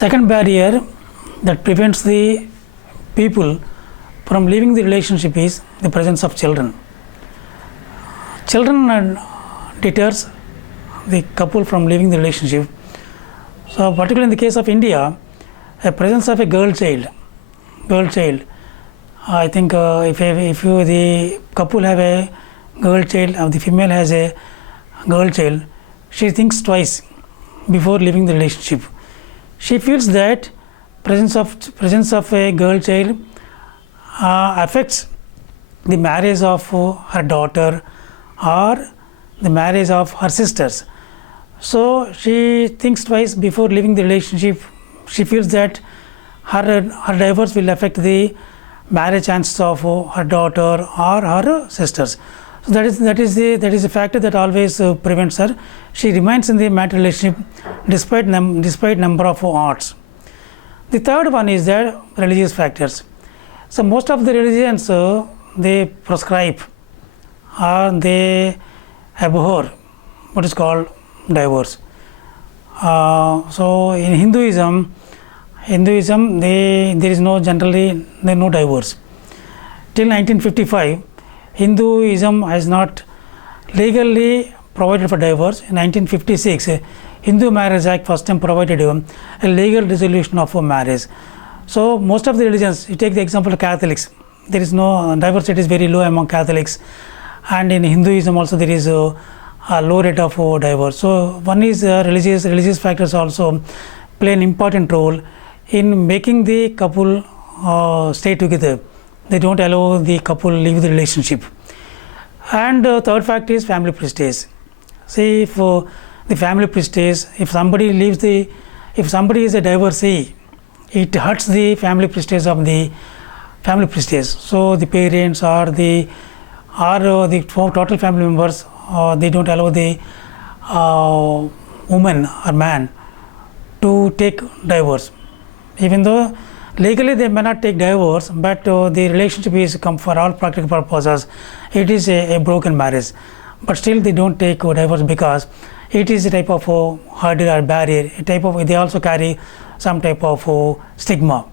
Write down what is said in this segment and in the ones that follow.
Second barrier that prevents the people from leaving the relationship is the presence of children. Children deters the couple from leaving the relationship. So, particularly in the case of India, a presence of a girl child, I think if you the couple have a girl child, or the female has a girl child, she thinks twice before leaving the relationship. She feels that presence of a girl child affects the marriage of her daughter or the marriage of her sisters. So she thinks twice before leaving the relationship. She feels that her divorce will affect the marriage chances of her daughter or her sisters. So that is the factor that always prevents her. She remains in the marital relationship despite number of odds. The third one is that religious factors. So most of the religions they prescribe or they abhor what is called divorce. So in Hinduism there is no divorce. Till 1955, Hinduism has not legally provided for divorce. In 1956, Hindu Marriage Act first time provided a legal dissolution of a marriage. So most of the religions, you take the example of Catholics, there is no divorce rate is very low among Catholics, and in Hinduism also there is a low rate of divorce. So one is religious factors also play an important role in making the couple stay together. They don't allow the couple leave the relationship. And third factor is family prestige. See, if the family prestige, if somebody is a divorcee, it hurts the family prestige of the family prestige. So the parents or the total family members, they don't allow the woman or man to take divorce. Even though legally they may not take divorce, but the relationship is for all practical purposes, it is a broken marriage. But still they don't take divorce because it is a type of hurdle or barrier. They also carry some type of stigma.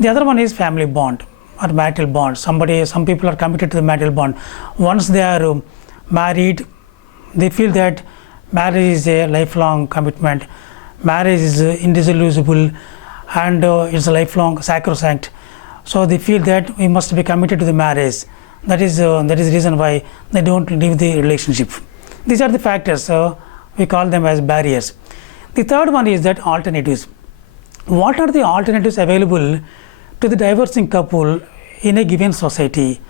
The other one is family bond or marital bond. Some people are committed to the marital bond. Once they are married, they feel that marriage is a lifelong commitment. Marriage is indissoluble and it's a lifelong sacrosanct. So they feel that we must be committed to the marriage. That is the reason why they don't leave the relationship. These are the factors. We call them as barriers. The third one is that alternatives. What are the alternatives available to the divorcing couple in a given society?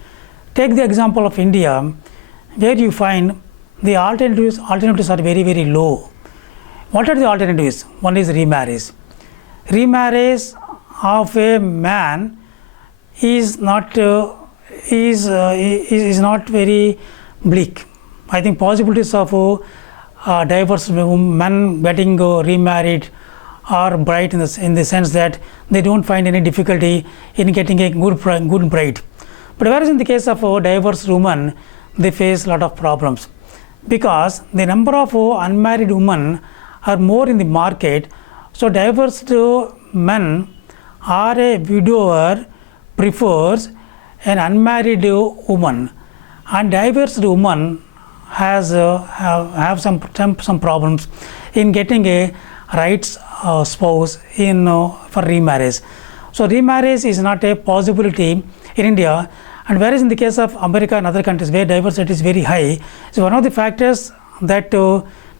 Take the example of India, where you find the alternatives are very, very low. What are the alternatives? One is remarriage. Remarriage of a man is not very bleak. I think possibilities of divorced men getting remarried are bright in the sense that they don't find any difficulty in getting a good bride. But whereas in the case of divorced women, they face a lot of problems because the number of unmarried women are more in the market. So divorced men or a widower prefers an unmarried woman, and divorced woman have some problems in getting a right spouse for remarriage. So remarriage is not a possibility in India, and whereas in the case of America and other countries where divorce rate is very high, so one of the factors that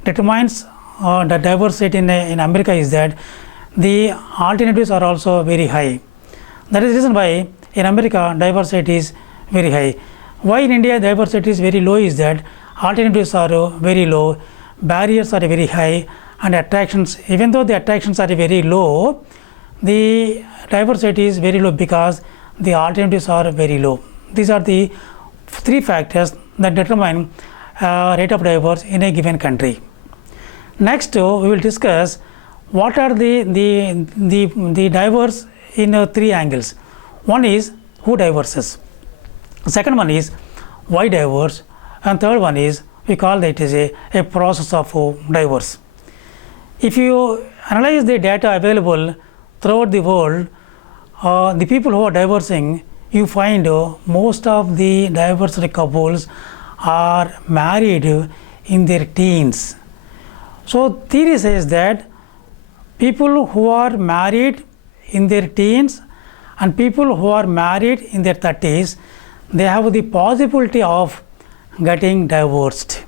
determines the divorce rate in America is that the alternatives are also very high. That is the reason why in America divorce rate is very high. Why in India divorce rate is very low is that alternatives are very low, barriers are very high, and attractions, even though the attractions are very low, the divorce rate is very low because the alternatives are very low. These are the three factors that determine rate of divorce in a given country. Next, we will discuss what are the divorce in three angles. One is who divorces. Second one is why divorce, and third one is we call that as a process of divorce. If you analyze the data available throughout the world, the people who are divorcing, you find most of the divorced couples are married in their teens. So theory says that people who are married in their teens and people who are married in their 30s, they have the possibility of getting divorced.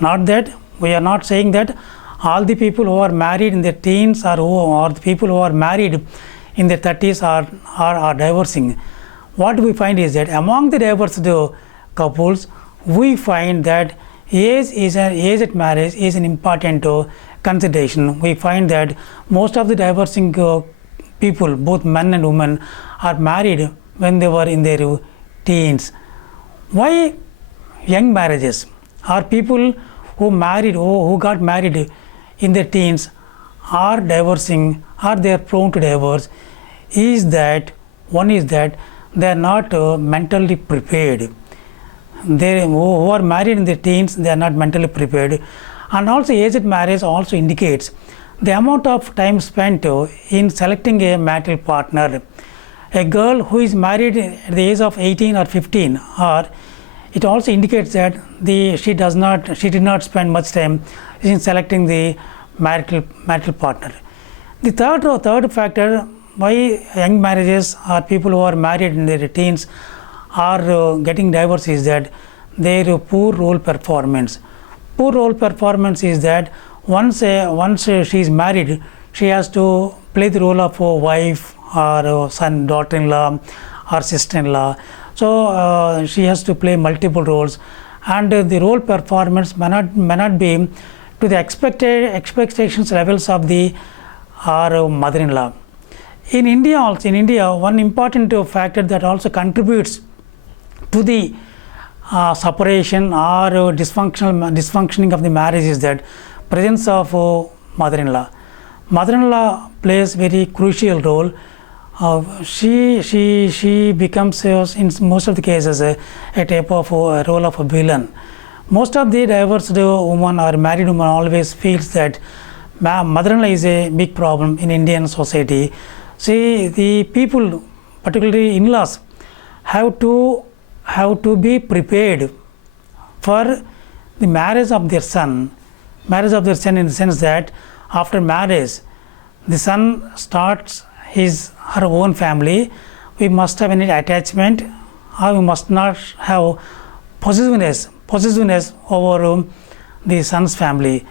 Not that we are not saying that all the people who are married in their teens or the people who are married in their 30s are divorcing. What we find is that among the divorced couples, we find that age at marriage is an important consideration. We find that most of the divorcing people, both men and women, are married when they were in their teens. Why young marriages? Are people who got married in their teens are divorcing, are they prone to divorce? One is that they are not mentally prepared. They who are married in their teens, they are not mentally prepared. And also age at marriage also indicates the amount of time spent in selecting a marital partner. A girl who is married at the age of 18 or 15, or it also indicates that she did not spend much time in selecting the marital partner. The third factor why young marriages or people who are married in their teens are getting divorced is that their poor role performance. Poor role performance is that once she is married, she has to play the role of a wife or son, daughter-in-law or sister-in-law. So she has to play multiple roles, and the role performance may not be to the expectations levels of the mother-in-law. In India, one important factor that also contributes to the separation or dysfunctioning of the marriage is that presence of mother-in-law. Mother-in-law plays very crucial role. She becomes in most of the cases a type of a role of a villain. Most of the divorced woman or married woman always feels that mother-in-law is a big problem in Indian society. See, the people, particularly in-laws, have to be prepared for the marriage of their son in the sense that after marriage, the son starts her own family. We must have any attachment, or we must not have possessiveness over the son's family.